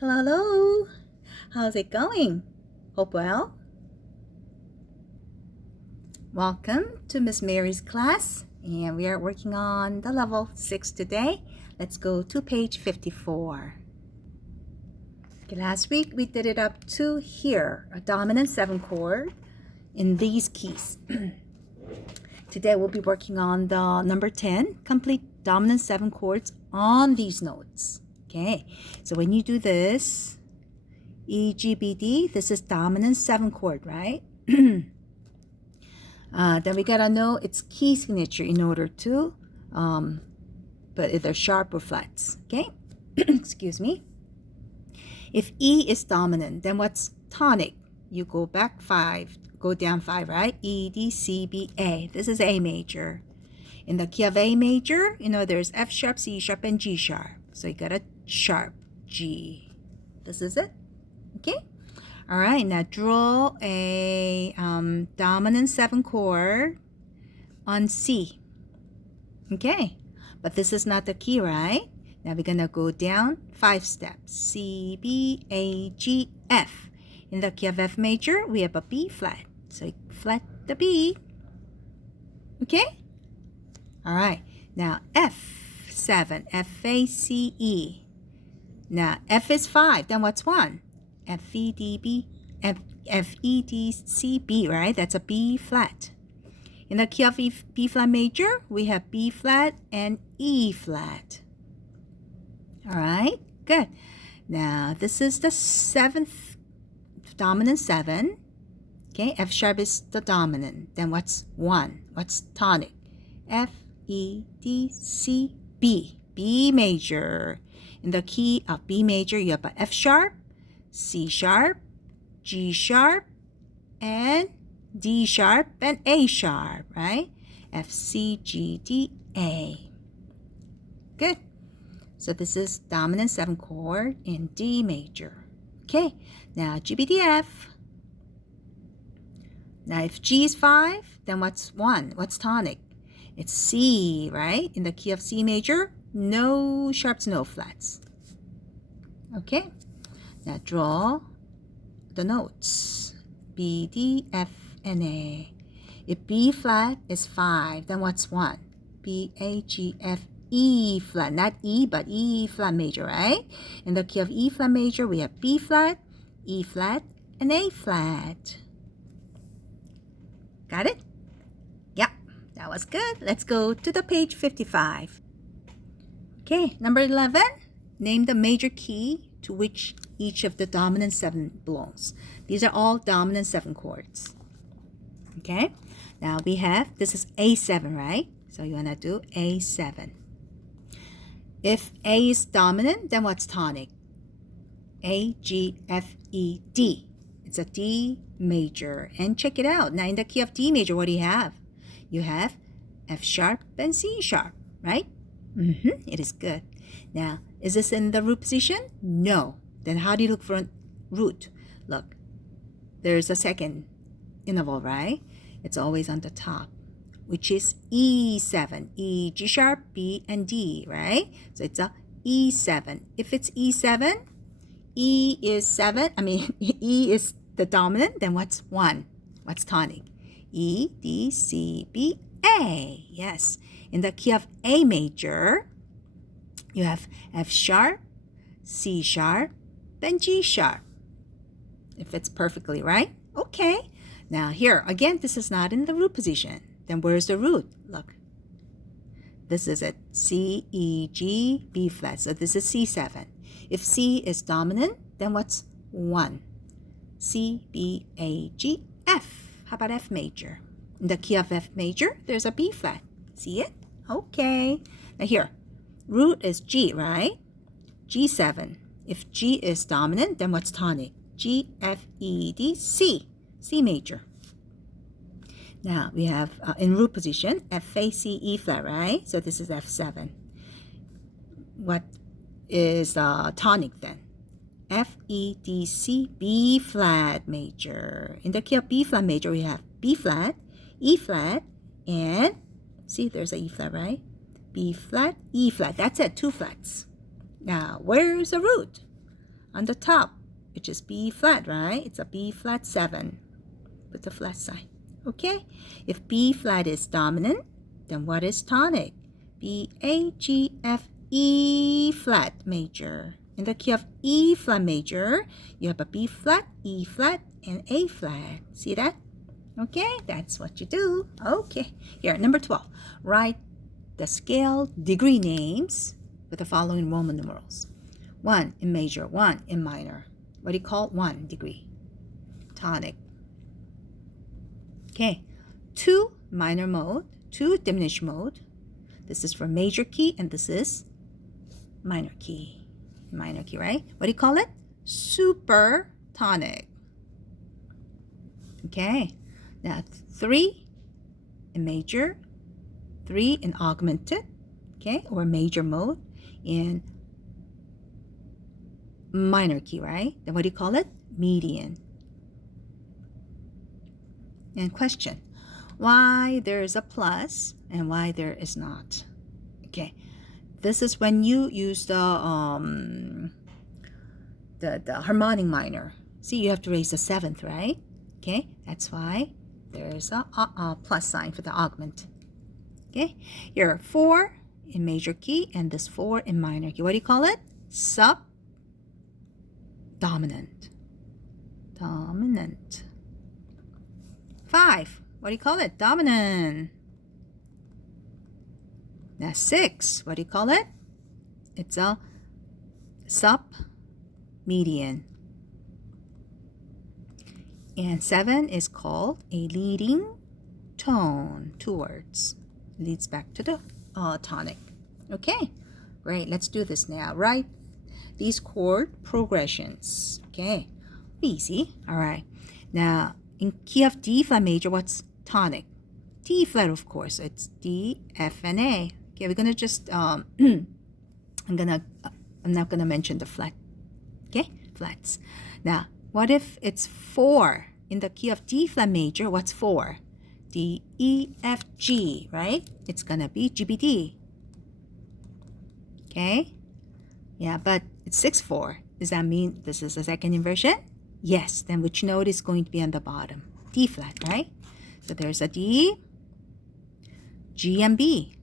Hello, hello. How's it going? Hope well. Welcome to Miss Mary's class, and we are working on the level 6 today. Let's go to page 54. Okay, last week we did it up to here, a dominant 7 chord in these keys. Today we'll be working on the number 10, complete dominant 7 chords on these notes. Okay, so when you do this, E, G, B, D, this is dominant 7 chord, right? Then we gotta know its key signature in order to put either sharp or flats, okay? Excuse me. If E is dominant, then what's tonic? You go back 5, go down 5, right? E, D, C, B, A. This is A major. In the key of A major, there's F sharp, C sharp, and G sharp. So you got a sharp G. This is it. Okay? All right, now draw a dominant 7 chord on C. Okay, but this is not the key, right? Now we're going to go down 5 steps. C, B, A, G, F. In the key of F major, we have a B flat. So you flat the B. Okay? All right, now F7, F, A, C, E. Now F is 5, then what's 1? F, E, D, B, F, E, D, C, B, right? That's a B flat. In the key of B flat major, we have B flat and E flat. All right, good. Now, this is the 7th, dominant 7. Okay, F sharp is the dominant. Then what's 1? What's tonic? F, E, D, C, B. B major. In the key of B major, you have a F sharp, C sharp, G sharp, and D sharp, and A sharp, right? F, C, G, D, A. Good. So this is dominant 7 chord in D major. Okay, now G, B, D, F. Now if G is 5, then what's 1? What's tonic? It's C, right? In the key of C major, no sharps, no flats. Okay, now draw the notes B, D, F, and A. If B flat is 5, then what's 1? B, A, G, F, E flat. Not E, but E flat major, right? In the key of E flat major, we have B flat, E flat, and A flat. Got it? Yeah, that was good. Let's go to the page 55. Okay, number 11. Name the major key to which each of the dominant 7 belongs. These are all dominant 7 chords. Okay, now we have, this is A7, right? So you want to do A7. If A is dominant, then what's tonic? A, G, F, E, D. It's a D major. And check it out. Now in the key of D major, what do you have? You have F sharp and C sharp, right? It is good. Now, is this in the root position? No. Then how do you look for a root? Look, there's a second interval, right? It's always on the top, which is E7. E, G sharp, B, and D, right? So it's a E7. If it's E7, E is 7. E is the dominant. Then what's 1? What's tonic? E, D, C, B, A. Yes. In the key of A major, you have F sharp, C sharp, and G sharp. If it's perfectly right. Okay. Now here, again, this is not in the root position. Then where's the root? Look. This is it. C, E, G, B flat. So this is C7. If C is dominant, then what's 1? C, B, A, G, F. How about F major? In the key of F major, there's a B flat. See it? Okay. Now here, root is G, right? G7. If G is dominant, then what's tonic? G, F, E, D, C. C major. Now we have in root position, F, A, C, E flat, right? So this is F7. What is tonic then? F, E, D, C, B flat major. In the key of B flat major, we have B flat, E flat, and see, there's a E flat, right? B flat, E flat. That's it, 2 flats. Now, where's the root? on the top, which is B flat, right? It's a B flat 7 with the flat sign. Okay? If B flat is dominant, then what is tonic? B, A, G, F, E flat major. In the key of E flat major, you have a B flat, E flat, and A flat. See that? Okay, that's what you do. Okay, here, number 12. Write the scale degree names with the following Roman numerals. 1 in major, 1 in minor. What do you call 1 degree? Tonic. Okay, 2 minor mode, 2 diminished mode. This is for major key, and this is minor key. Minor key, right? What do you call it? Supertonic. Okay, now 3 in major, 3 in augmented, okay, or major mode, and minor key, right? Then what do you call it? Median. And question, why there is a plus and why there is not? Okay, this is when you use the harmonic minor. See, you have to raise the 7th, right? Okay, that's why there's a plus sign for the augment. Okay, here are 4 in major key and this 4 in minor key. What do you call it? Subdominant. Dominant. 5, what do you call it? Dominant. Now 6, what do you call it? It's a submedian. And 7 is called a leading tone. 2 words. Leads back to the tonic. Okay, great. Let's do this now. Write these chord progressions. Okay, easy. All right. Now, in key of D flat major, what's tonic? D flat, of course. It's D, F, and A. Okay, we're gonna just I'm not gonna mention the flat. Okay, flats. Now, what if it's 4 in the key of D flat major? What's 4? D, E, F, G, right? It's gonna be GBD. Okay, yeah, but it's 6-4. Does that mean this is a second inversion? Yes, then which note is going to be on the bottom? D flat, right? So there's a D, G, and B.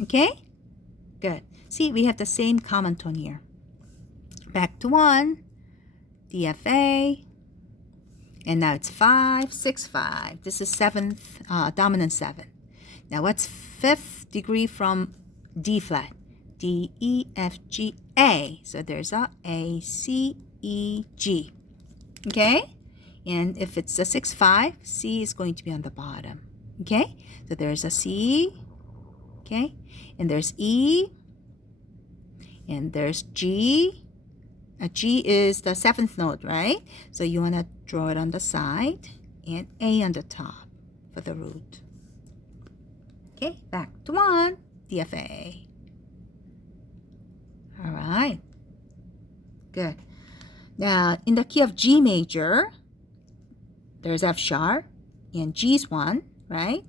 Okay, good. See, we have the same common tone here. Back to 1, DFA, and now it's 5, 6, 5. This is 7th, dominant 7. Now what's 5th degree from D flat? D, E, F, G, A. So there's a A, C, E, G. Okay? And if it's a 6, 5, C is going to be on the bottom. Okay? So there's a C. Okay? And there's E. And there's G. G is the 7th note, right? So you want to draw it on the side and A on the top for the root. Okay, back to 1, DFA. All right, good. Now, in the key of G major, there's F sharp and G's 1, right?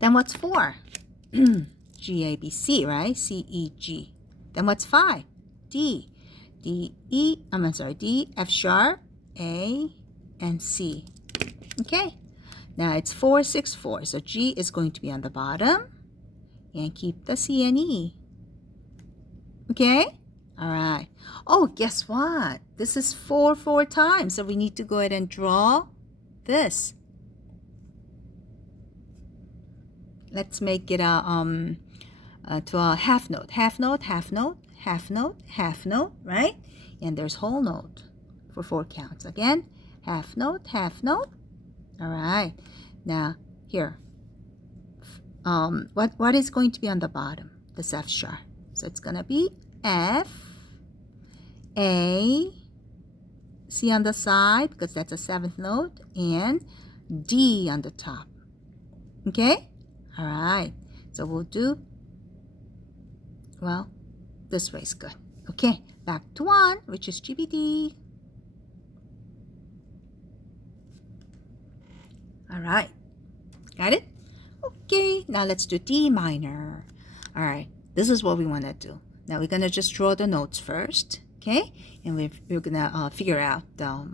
Then what's 4? G, A, B, C, right? C, E, G. Then what's 5? D. D, E, D, F sharp, A, and C. Okay. Now it's 4, 6, 4. So G is going to be on the bottom. And keep the C and E. Okay? All right. Oh, guess what? This is 4 times. So we need to go ahead and draw this. Let's make it to a half note. Half note, half note, half note, half note, right? And there's whole note for 4 counts. Again, half note, half note. All right. Now, here. What is going to be on the bottom? This F sharp. So it's going to be F, A, C on the side, because that's a 7th note, and D on the top. Okay? All right. So we'll do, well, this way is good. Okay, back to 1, which is GBD. All right. Got it? Okay, now let's do D minor. All right, this is what we want to do. Now we're gonna just draw the notes first, okay? And we're gonna figure out the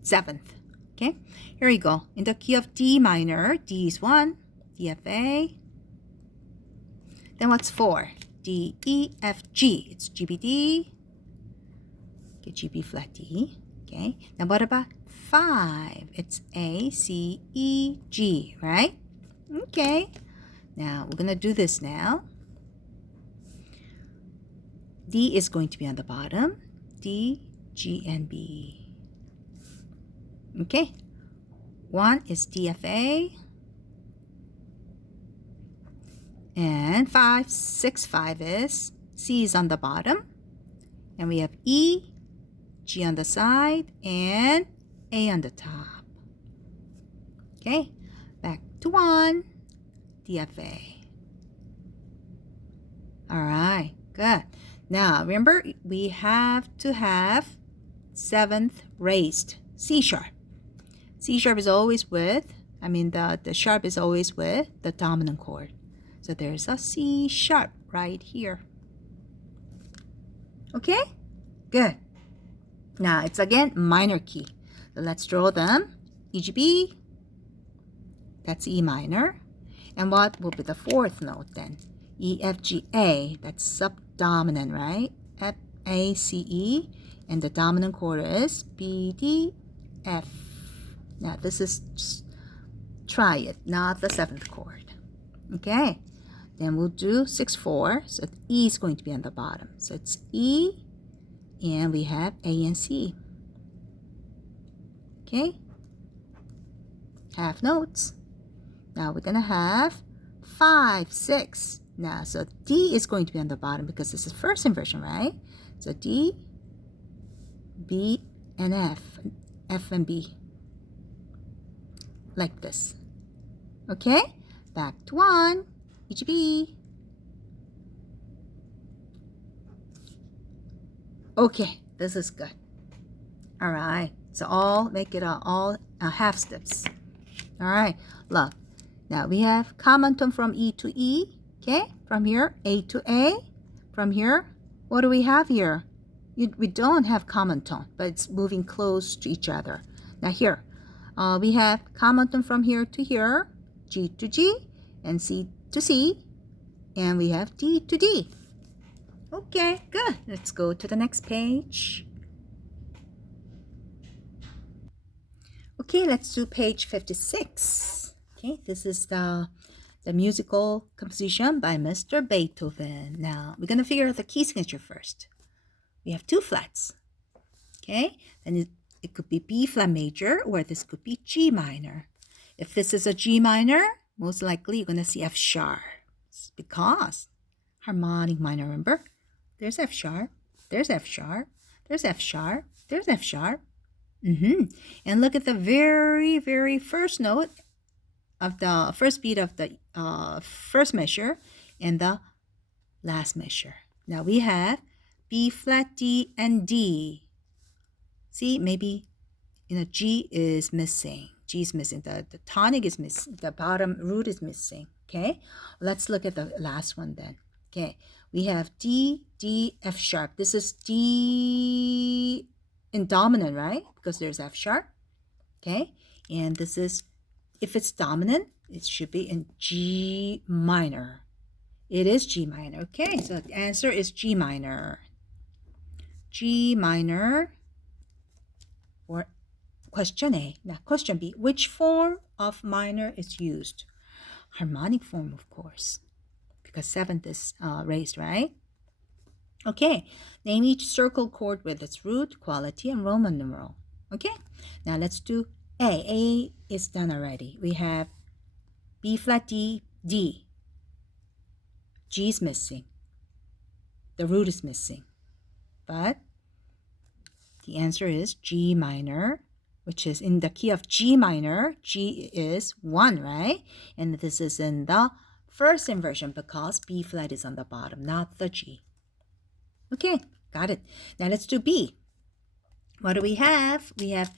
seventh, okay? Here we go. In the key of D minor, D is 1, D, F, A. Then what's 4? D, E, F, G. It's G, B, D. Okay, G, B, flat, D. Okay. Now what about 5? It's A, C, E, G, right? Okay. Now we're gonna do this now. D is going to be on the bottom. D, G, and B. Okay. 1 is D, F, A. And 5, 6, 5 is C is on the bottom. And we have E, G on the side, and A on the top. Okay. Back to 1, D, F, A. All right. Good. Now, remember, we have to have 7th raised, C sharp. C sharp is always with, the sharp is always with the dominant chord. So there's a C sharp right here. Okay? Good. Now, it's again minor key. So let's draw them. E, G, B. That's E minor. And what will be the 4th note then? E, F, G, A. That's subdominant, right? F, A, C, E. And the dominant chord is B, D, F. Now, this is just try it, not the 7th chord. Okay. Then we'll do 6, 4. So E is going to be on the bottom. So it's E, and we have A and C. Okay. Half notes. Now we're going to have 5, 6. Now, so D is going to be on the bottom because this is first inversion, right? So D, B, and F. F and B. Like this. Okay? Back to 1. E, G, B. Okay, this is good. All right. So make it all half steps. All right. Look. Now we have common tone from E to E. Okay, from here, A to A. From here, what do we have here? We don't have common tone, but it's moving close to each other. Now here, we have common tone from here to here, G to G, and C to C, and we have D to D. Okay, good. Let's go to the next page. Okay, let's do page 56. Okay, this is the musical composition by Mr. Beethoven. Now, we're going to figure out the key signature first. We have 2 flats. Okay, then it could be B flat major, or this could be G minor. If this is a G minor, most likely you're going to see F sharp. It's because harmonic minor, remember? There's F sharp, there's F sharp, there's F sharp, there's F sharp. And look at the very, very first note of the first beat of the first measure and the last measure. Now we have B flat, D, and D. See, maybe G is missing. G is missing. The tonic is missing. The bottom root is missing. Okay, let's look at the last one then. Okay, we have D, D, F sharp. This is D in dominant, right? Because there's F sharp. Okay, and this is, if it's dominant, it should be in G minor. It is G minor. Okay, so the answer is G minor. G minor. Or question A. Now question B. Which form of minor is used? Harmonic form, of course, because 7th is raised, right? Okay, name each circle chord with its root, quality, and Roman numeral. Okay, now let's do A. A is done already. We have B flat, D, D. G is missing. The root is missing. But the answer is G minor, which is in the key of G minor. G is 1, right? And this is in the first inversion because B flat is on the bottom, not the G. Okay, got it. Now let's do B. What do we have? We have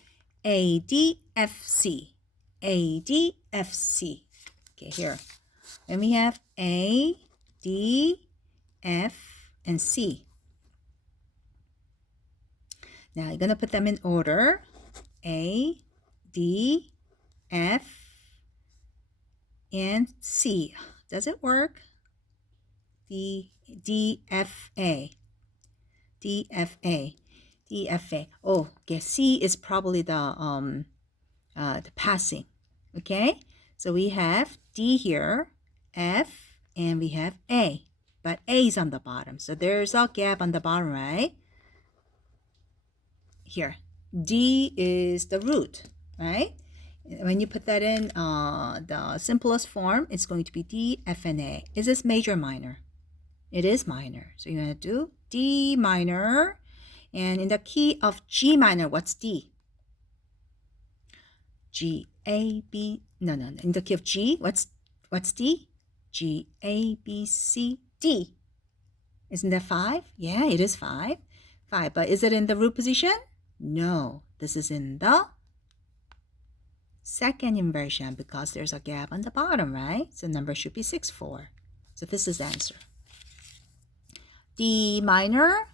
A, D, F, C. A, D, F, C. Okay, here. And we have A, D, F, and C. Now you're going to put them in order. A, D, F, and C. Does it work? D, F, A. D, F, A. D, F, A. Oh, okay. C is probably the passing. Okay? So we have D here, F, and we have A. But A is on the bottom. So there's a gap on the bottom, right? Here. D is the root, right? When you put that in the simplest form, it's going to be D, F, and A. Is this major or minor? It is minor. So you're going to do D minor. And in the key of G minor, what's D? G, A, B. No. In the key of G, what's D? G, A, B, C, D. Isn't that 5? Yeah, it is 5. 5. But is it in the root position? No. This is in the second inversion because there's a gap on the bottom, right? So number should be 6, 4. So this is the answer. D minor,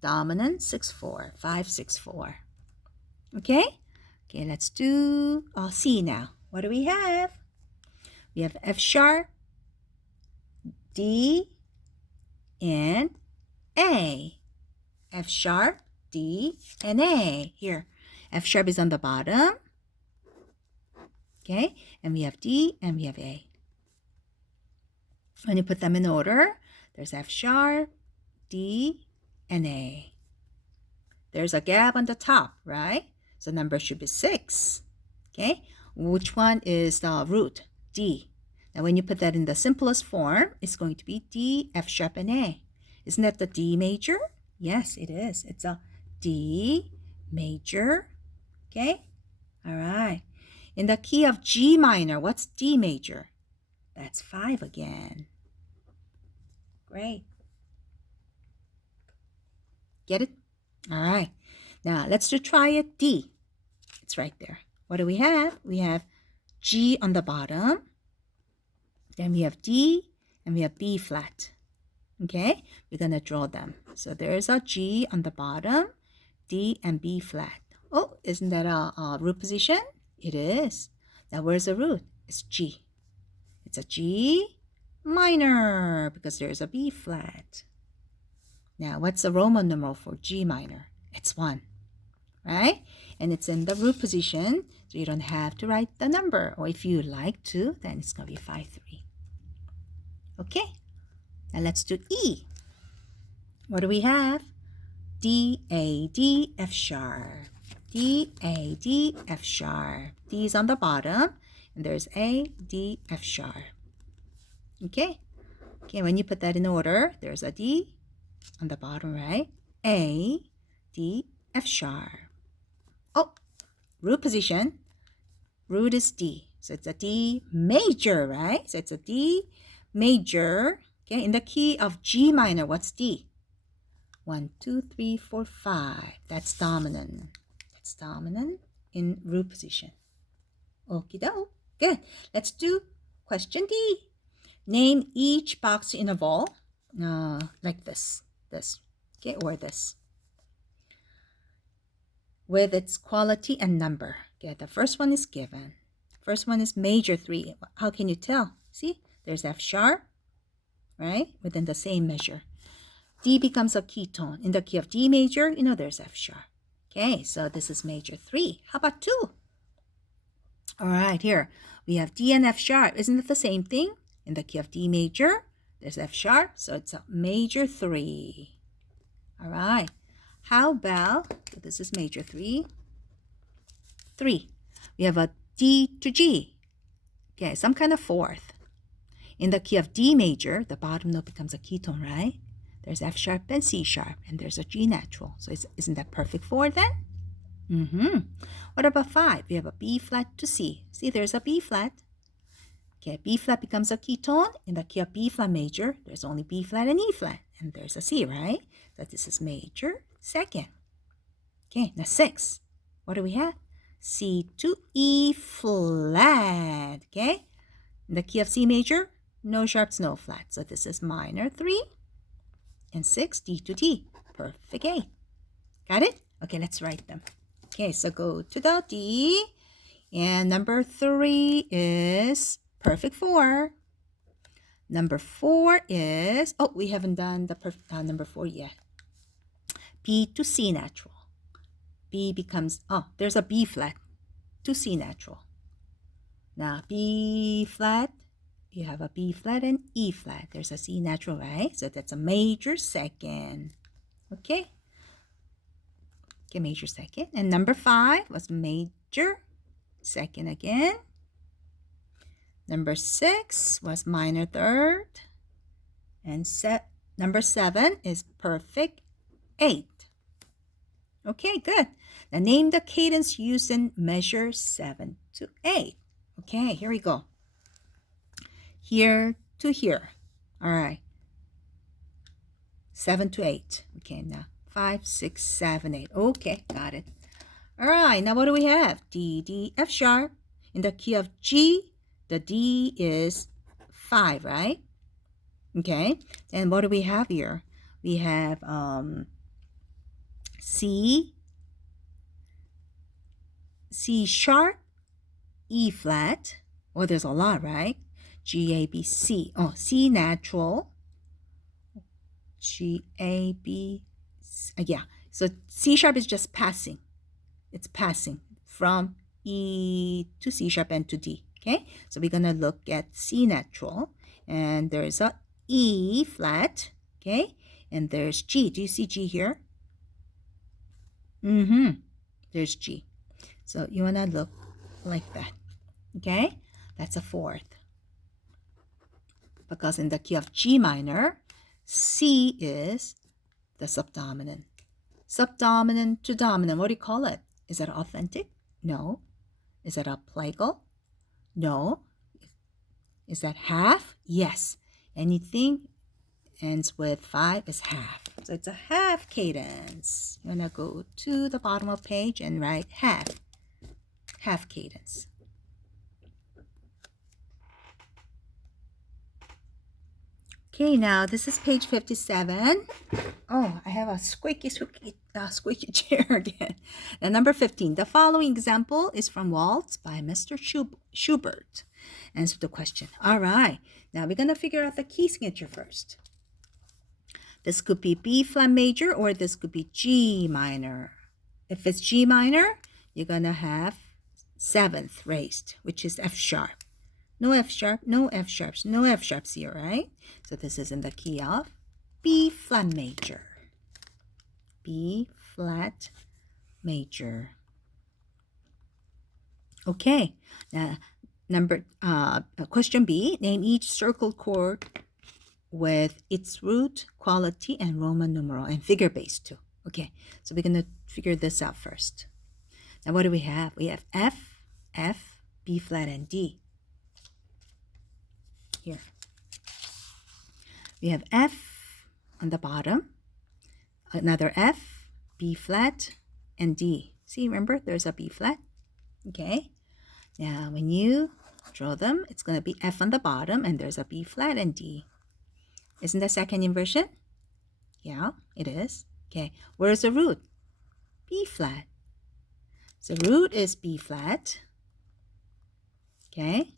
dominant, 6, 4. 5, 6, 4. Okay? Okay, let's do C now. What do we have? We have F sharp, D, and A. F sharp, D, and A. Here, F sharp is on the bottom. Okay, and we have D and we have A. When you put them in order, there's F sharp, D, and A. There's a gap on the top, right? So number should be 6. Okay, which one is the root? D. Now when you put that in the simplest form, it's going to be D, F sharp, and A. Isn't that the D major? Yes, it is. It's a D major. Okay, all right. In the key of G minor, what's D major? That's 5 again. Great. Get it? All right. Now, let's do triad D. It's right there. What do we have? We have G on the bottom. Then we have D, and we have B flat. Okay? We're going to draw them. So there's a G on the bottom, D, and B flat. Oh, isn't that a root position? It is. Now, where's the root? It's G. It's a G minor because there's a B flat. Now, what's the Roman numeral for G minor? It's 1, right? And it's in the root position, so you don't have to write the number. Or if you like to, then it's going to be 5, 3. Okay, now let's do E. What do we have? D, A, D, F sharp. D, A, D, F sharp. D is on the bottom, and there's A, D, F sharp. Okay, when you put that in order, there's a D on the bottom, right? A, D, F sharp. Oh, root position. Root is D. So it's a D major, right? So it's a D major. Okay, in the key of G minor, what's D? 1, 2, 3, 4, 5. That's dominant. That's dominant in root position. Okie doke. Good. Let's do question D. Name each box interval like this. Okay, or this. With its quality and number. Okay, the first one is given. First one is major 3. How can you tell? See, there's F sharp, right? Within the same measure. D becomes a ketone. In the key of D major, you know there's F sharp. Okay, so this is major 3. How about 2? All right, here we have D and F sharp. Isn't it the same thing? In the key of D major, there's F sharp, so it's a major 3. All right. How about, so this is major 3. 3. We have a D to G. Okay, some kind of fourth. In the key of D major, the bottom note becomes a ketone, right? There's F sharp and C sharp, and there's a G natural. So isn't that perfect 4 then? What about 5? We have a B flat to C. See, there's a B flat. Okay, B flat becomes a ketone. In the key of B flat major, there's only B flat and E flat. And there's a C, right? So this is major 2nd. Okay, now 6. What do we have? C to E flat. Okay, in the key of C major, no sharps, no flats. So this is minor 3. and 6, D to D. Perfect 8. Got it? Okay, let's write them. Okay, so go to the D. And number 3 is perfect 4. Number 4 is, oh, we haven't done the number 4 yet. B to C natural. B becomes, oh, there's a B flat to C natural. Now, B flat, you have a B flat and E flat. There's a C natural, right? So that's a major second. Okay. Okay, major second. And number 5 was major second again. Number 6 was minor third. And number 7 is perfect 8. Okay, good. Now name the cadence used in measure 7 to 8. Okay, here we go. Here to here. All right. 7 to 8. Okay, now 5, 6, 7, 8. Okay, got it. All right, now what do we have? D, D, F sharp. In the key of G, the D is 5, right? Okay, and what do we have here? We have C, C sharp, E flat. Well, there's a lot, right? G, A, B, C. Oh, C natural. G, A, B, yeah. So C sharp is just passing. It's passing from E to C sharp and to D. Okay, so we're gonna look at C natural, and there's a E flat. Okay, and there's G. Do you see G here? There's G. So you wanna look like that. Okay, that's a fourth. Because in the key of G minor, C is the subdominant. Subdominant to dominant, what do you call it? Is that authentic? No. Is that a plagal? No. Is that half? Yes. Anything ends with 5 is half. So it's a half cadence. You want to go to the bottom of the page and write half. Half cadence. Okay, now this is page 57. Oh, I have a squeaky chair again. And number 15. The following example is from Waltz by Mr. Schubert. Answer the question. All right. Now we're going to figure out the key signature first. This could be B flat major or this could be G minor. If it's G minor, you're going to have 7th raised, which is F sharp. No F sharp, no F sharps, no F sharps here, right? So this is in the key of B flat major. B flat major. Okay, now question B, name each circled chord with its root, quality, and Roman numeral, and figure base too. Okay, so we're going to figure this out first. Now what do we have? We have F, F, B flat, and D. Here. We have F on the bottom, another F, B flat, and D. See, remember, there's a B flat. Okay. Now, when you draw them, it's going to be F on the bottom, and there's a B flat and D. Isn't that second inversion? Yeah, it is. Okay. Where's the root? B flat. So root is B flat. Okay.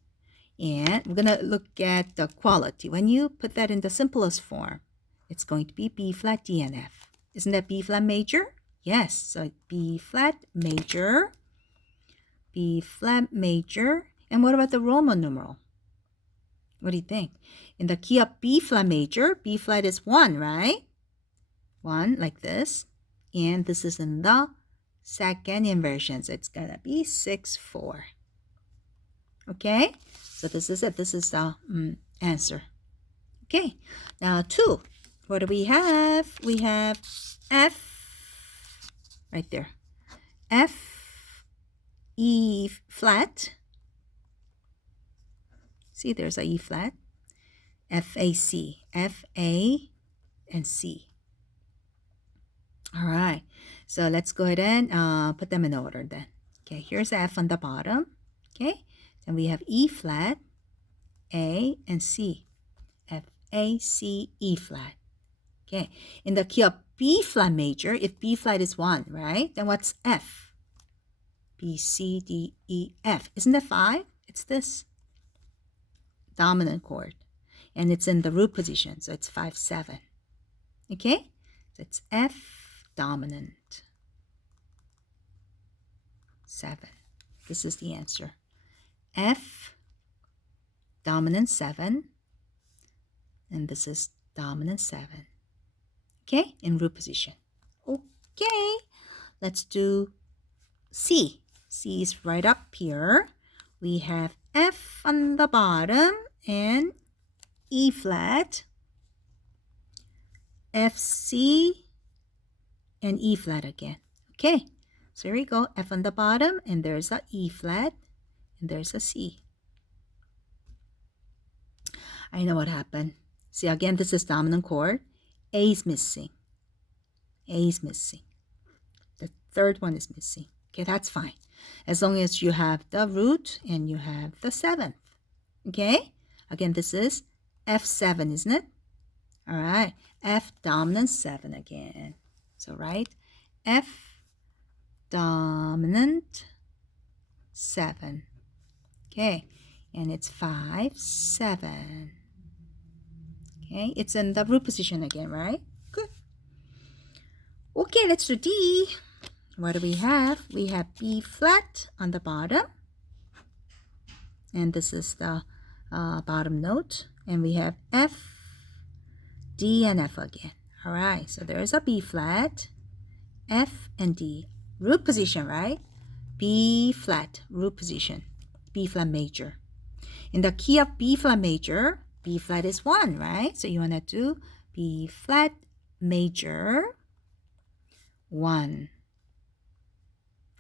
And we're going to look at the quality. When you put that in the simplest form, it's going to be B flat, D, and F. Isn't that B flat major? Yes. So B flat major, B flat major. And what about the Roman numeral? What do you think? In the key of B flat major, B flat is 1, right? 1 like this. And this is in the second inversion. So it's going to be 6, 4. Okay? So this is it. This is the answer. Okay. Now 2. What do we have? We have F right there. F, E flat. See, there's a E flat. F, A, C. F, A, and C. All right. So let's go ahead and put them in order then. Okay, here's F on the bottom. Okay. And we have E flat, A, and C. F, A, C, E flat. Okay, in the key of B flat major, if B flat is 1, right? Then what's F? B, C, D, E, F. Isn't that 5? It's this dominant chord. And it's in the root position, so it's 5, 7. Okay? So it's F dominant 7. This is the answer. F dominant 7. And this is dominant 7. Okay? In root position. Okay. Let's do C. C is right up here. We have F on the bottom and E flat, F, C, and E flat again. Okay, so here we go. F on the bottom, and there's a E flat, and there's a C. I know what happened. See, again, this is dominant chord. A is missing. A is missing. The third one is missing. Okay, that's fine. As long as you have the root and you have the 7th. Okay? Again, this is F7, isn't it? All right. F dominant 7 again. So, right? F dominant 7. Okay. And it's 5, 7. Okay. It's in the root position again, right? Good. Okay, let's do D. What do we have? We have B flat on the bottom. And this is the bottom note. And we have F, D, and F again. All right, so there's a B flat, F, and D. Root position, right? B flat, root position. B flat major. In the key of B flat major, B flat is 1, right? So you want to do B flat major 1.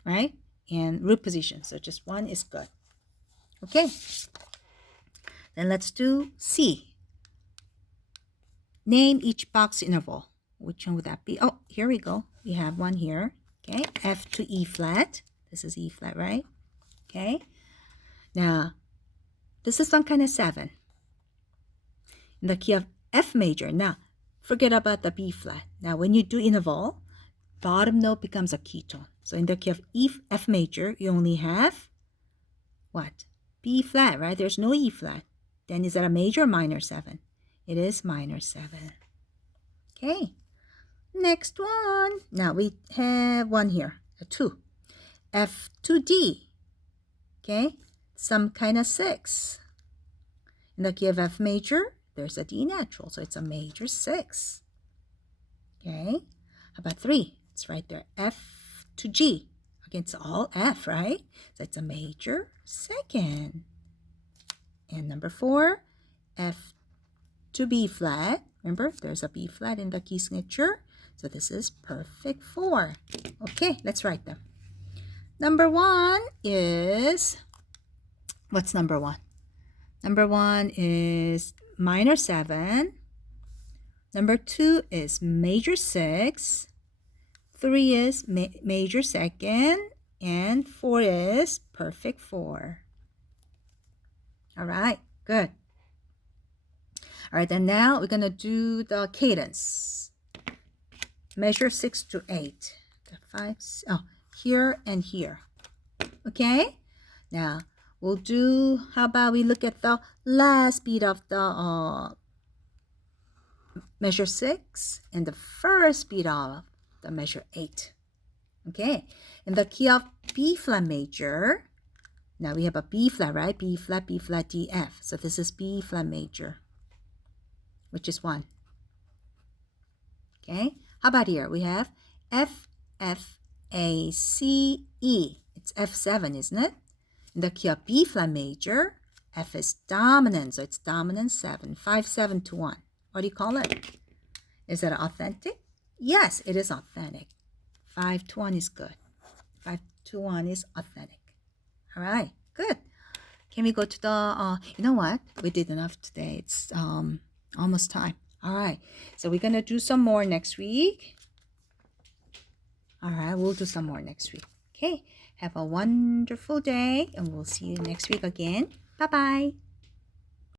Right? And root position. So just 1 is good. Okay. Then let's do C. Name each box interval. Which one would that be? Oh, here we go. We have one here. Okay. F to E flat. This is E flat, right? Okay. Now, this is some kind of 7. In the key of F major. Now, forget about the B flat. Now, when you do interval, bottom note becomes a key tone. So in the key of F major, you only have what? B flat, right? There's no E flat. Then is that a major or minor 7? It is minor 7. Okay. Next one. Now we have one here, a 2. F to D. Okay. Some kind of 6. In the key of F major, there's a D natural. So it's a major 6. Okay. How about 3? It's right there. F to G. Again, it's all F, right? So it's a major 2nd. And number 4, F to B flat. Remember, there's a B flat in the key signature. So this is perfect 4. Okay, let's write them. Number 1 is, what's number 1? Number 1 is minor 7. Number 2 is major 6. 3 is major 2nd. And 4 is perfect 4. All right, good. All right, and now we're going to do the cadence. Measure 6 to 8. 5, oh, here and here. Okay? Now, we'll do, how about we look at the last beat of the measure 6 and the first beat of the measure 8. Okay? In the key of B flat major, now we have a B flat, right? B flat, D, F. So this is B flat major, which is 1. Okay? How about here? We have F, F, A, C, E. It's F7, isn't it? In the key of B flat major, F is dominant, so it's dominant 7. 5, 7 to 1. What do you call it? Is it authentic? Yes, it is authentic. 5 to 1 is good. 5 to 1 is authentic. All right, good. Can we go to the, you know what? We did enough today. It's almost time. All right, so we're going to do some more next week. All right, we'll do some more next week. Okay, have a wonderful day, and we'll see you next week again. Bye-bye.